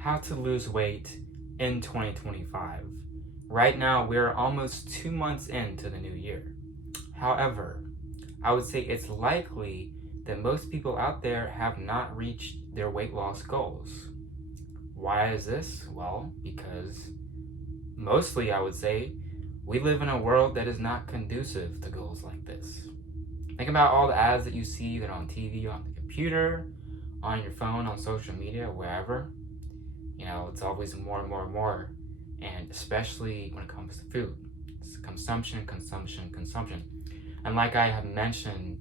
how to lose weight in 2025. Right now, we're almost 2 months into the new year. However, I would say it's likely that most people out there have not reached their weight loss goals. Why is this? Well, because mostly I would say we live in a world that is not conducive to goals like this. Think about all the ads that you see that are on TV, on the computer, on your phone, on social media, wherever. It's always more and more and more. And especially when it comes to food. It's consumption, consumption, consumption. And like I have mentioned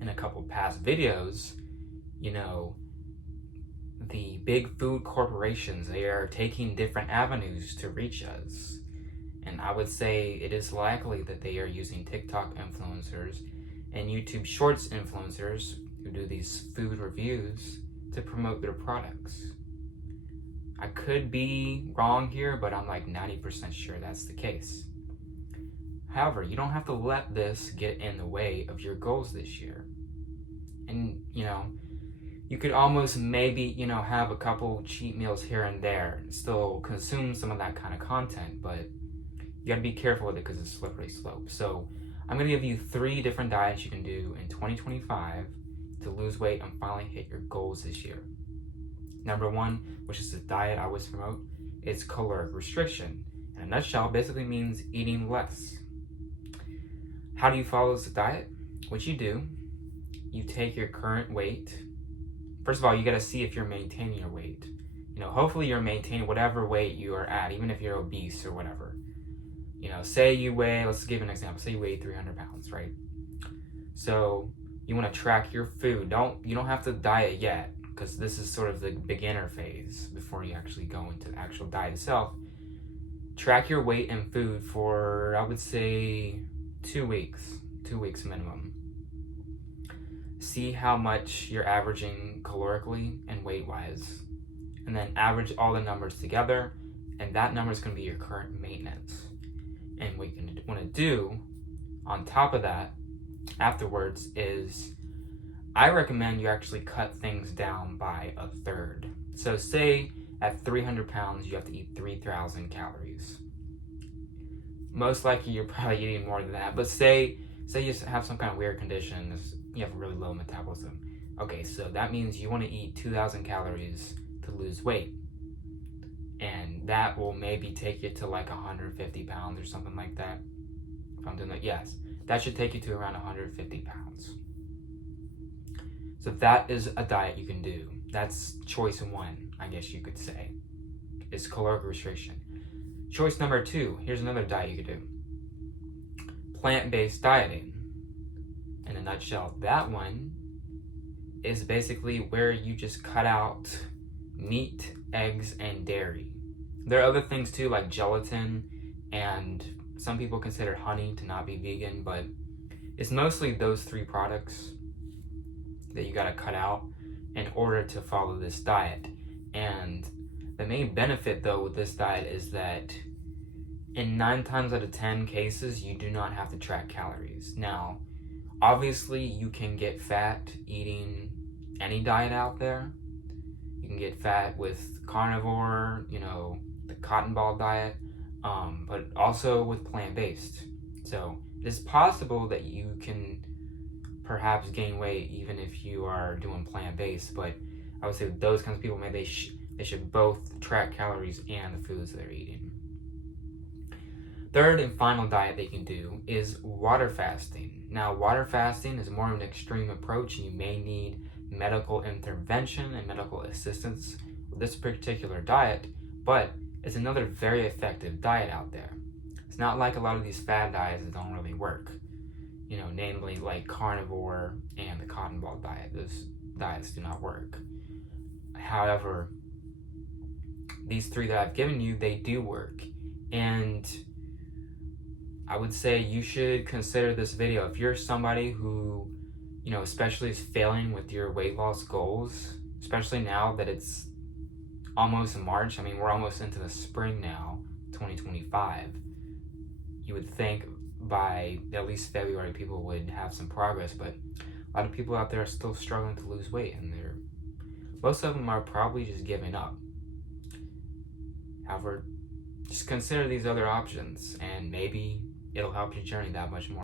in a couple past videos, the big food corporations, they are taking different avenues to reach us. And I would say it is likely that they are using TikTok influencers and YouTube Shorts influencers who do these food reviews to promote their products. I could be wrong here, but I'm like 90% sure that's the case. However, you don't have to let this get in the way of your goals this year. And, you could almost maybe, have a couple cheat meals here and there and still consume some of that kind of content, but you gotta be careful with it because it's a slippery slope. So I'm gonna give you 3 different diets you can do in 2025 to lose weight and finally hit your goals this year. Number 1, which is the diet I always promote, is caloric restriction. In a nutshell, basically means eating less. How do you follow this diet? What you do, you take your current weight. First of all, you gotta see if you're maintaining your weight. Hopefully you're maintaining whatever weight you are at, even if you're obese or whatever. Say you weigh, let's give an example, say you weigh 300 pounds, right? So you wanna track your food. You don't have to diet yet, because this is sort of the beginner phase before you actually go into the actual diet itself. Track your weight and food for, I would say, 2 weeks minimum. See how much you're averaging calorically and weight-wise, and then average all the numbers together, and that number is going to be your current maintenance. And what you want to do on top of that afterwards is, I recommend you actually cut things down by a third. So say at 300 pounds, you have to eat 3,000 calories. Most likely you're probably eating more than that, but say you have some kind of weird condition, you have a really low metabolism. Okay, so that means you want to eat 2,000 calories to lose weight. And that will maybe take you to like 150 pounds or something like that. If I'm doing that, yes. That should take you to around 150 pounds. So that is a diet you can do. That's choice 1, I guess you could say, is caloric restriction. Choice number 2, here's another diet you could do. Plant-based dieting. In a nutshell, that one is basically where you just cut out meat, eggs, and dairy. There are other things too, like gelatin, and some people consider honey to not be vegan, but it's mostly those 3 products that you gotta cut out in order to follow this diet. And the main benefit though with this diet is that in 9 times out of 10 cases, you do not have to track calories. Now, obviously you can get fat eating any diet out there. You can get fat with carnivore, the cotton ball diet, but also with plant-based. So it is possible that you can perhaps gain weight even if you are doing plant-based, but I would say with those kinds of people, maybe they should both track calories and the foods they're eating. Third and final diet they can do is water fasting. Now, water fasting is more of an extreme approach, and you may need medical intervention and medical assistance with this particular diet, but it's another very effective diet out there. It's not like a lot of these fad diets that don't really work, namely like carnivore and the cotton ball diet. Those diets do not work. However, these 3 that I've given you, they do work. And I would say you should consider this video. If you're somebody who, especially is failing with your weight loss goals, especially now that it's almost March. I mean, we're almost into the spring now, 2025. You would think by at least February people would have some progress, but a lot of people out there are still struggling to lose weight, and most of them are probably just giving up. However, just consider these other options, and maybe it'll help your journey that much more.